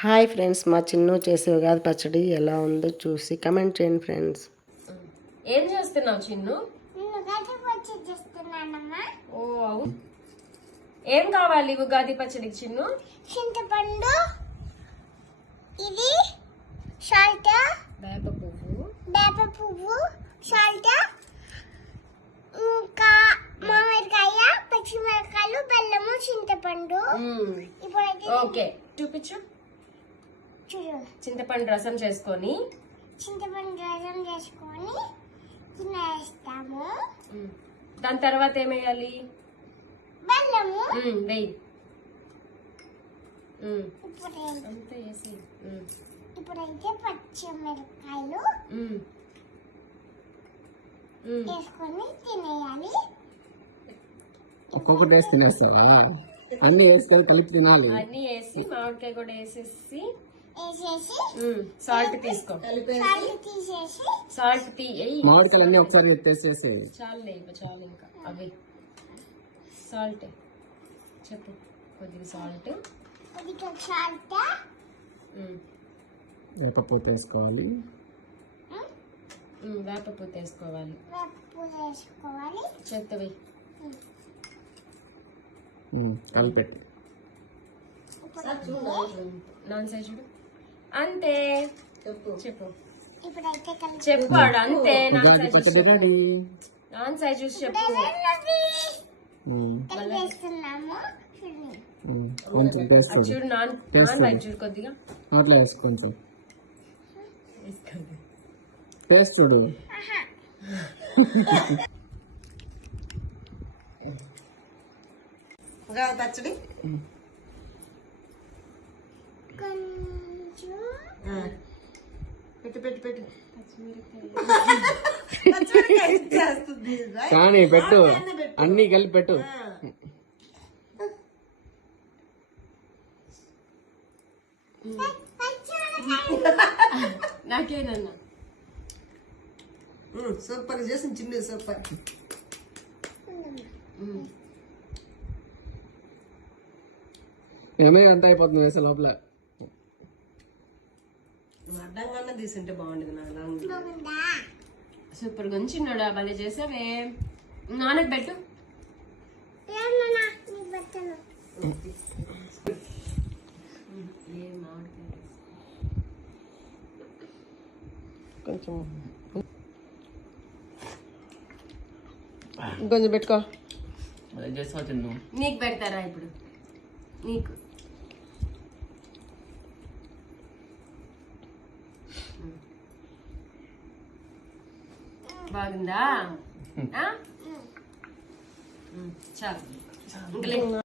Hi friends, మా చిన్ను చేసే ఉగాది పచ్చడి ఎలా ఉందో చూసి కమెంట్ చేయండి ఫ్రెండ్స్. ఏం చేస్తున్నావు చిన్ను? ఓ అవును. ఏం కావాలి ఉగాది పచ్చడికి చిన్ను? చింతపండు, ఇది సాల్ట్, వేప పువ్వు, సాల్ట్, ఇంకా మామిడికాయ, పచ్చిమిరపకాయలు, బెల్లము, చింతపండు. ఓకే, చూపించు. చింతపండు రసం చేసుకొని తినేస్తాము. దాని తర్వాత ఏమేయాలి? బెల్లము వెయ్యి. ఇప్పుడైతే పచ్చిమిరపకాయలు వేసుకొని తినేయాలి. ఒక్కొక్కటి వేసి తినేస్తావా? అన్ని వేసుకొని కలిపి తినాలి. అన్ని వేసి మామిడికాయ కూడా వేసేసి సాల్ట్ తీసుకో. తీసేసి సాల్ట్ మామిడికాయలు అన్ని ఒకసారి వేసేసి చాలు ఇంకా అవి సాల్ట్ చెప్పు. కొద్దిగా సాల్ట్, వేపపూత వేసుకోవాలి. వేపపూత వేసుకోవాలి. చెత్తవి కలిపెట్టి నాన్ సైజ్ చూడు. అంతే చెప్పు. చెప్పు అంతే. నాన్ సైజ్ చూసి చెప్పు. చూడు నాన్ సైజ్ చూడు. కొద్దిగా అట్లా వేసుకోండి. టేస్ట్ చూడు. పచ్చడి పెట్టు కానీ పెట్టు, అన్ని కలిపి పెట్టు. నాకేనన్నా సూపర్ చేసిన చిన్న సూపర్. ఎంత అయిపోతుంది వేసే లోపల. అడ్డంగానే తీసుంటే బాగుండేది. సూపర్ గా చిన్నోడా, భలే చేసావే. నాన్నకు పెట్టు. కొంచెం పెట్టుకో. నీకు పెడతారా ఇప్పుడు? నీకు బాగుందా? చాలు.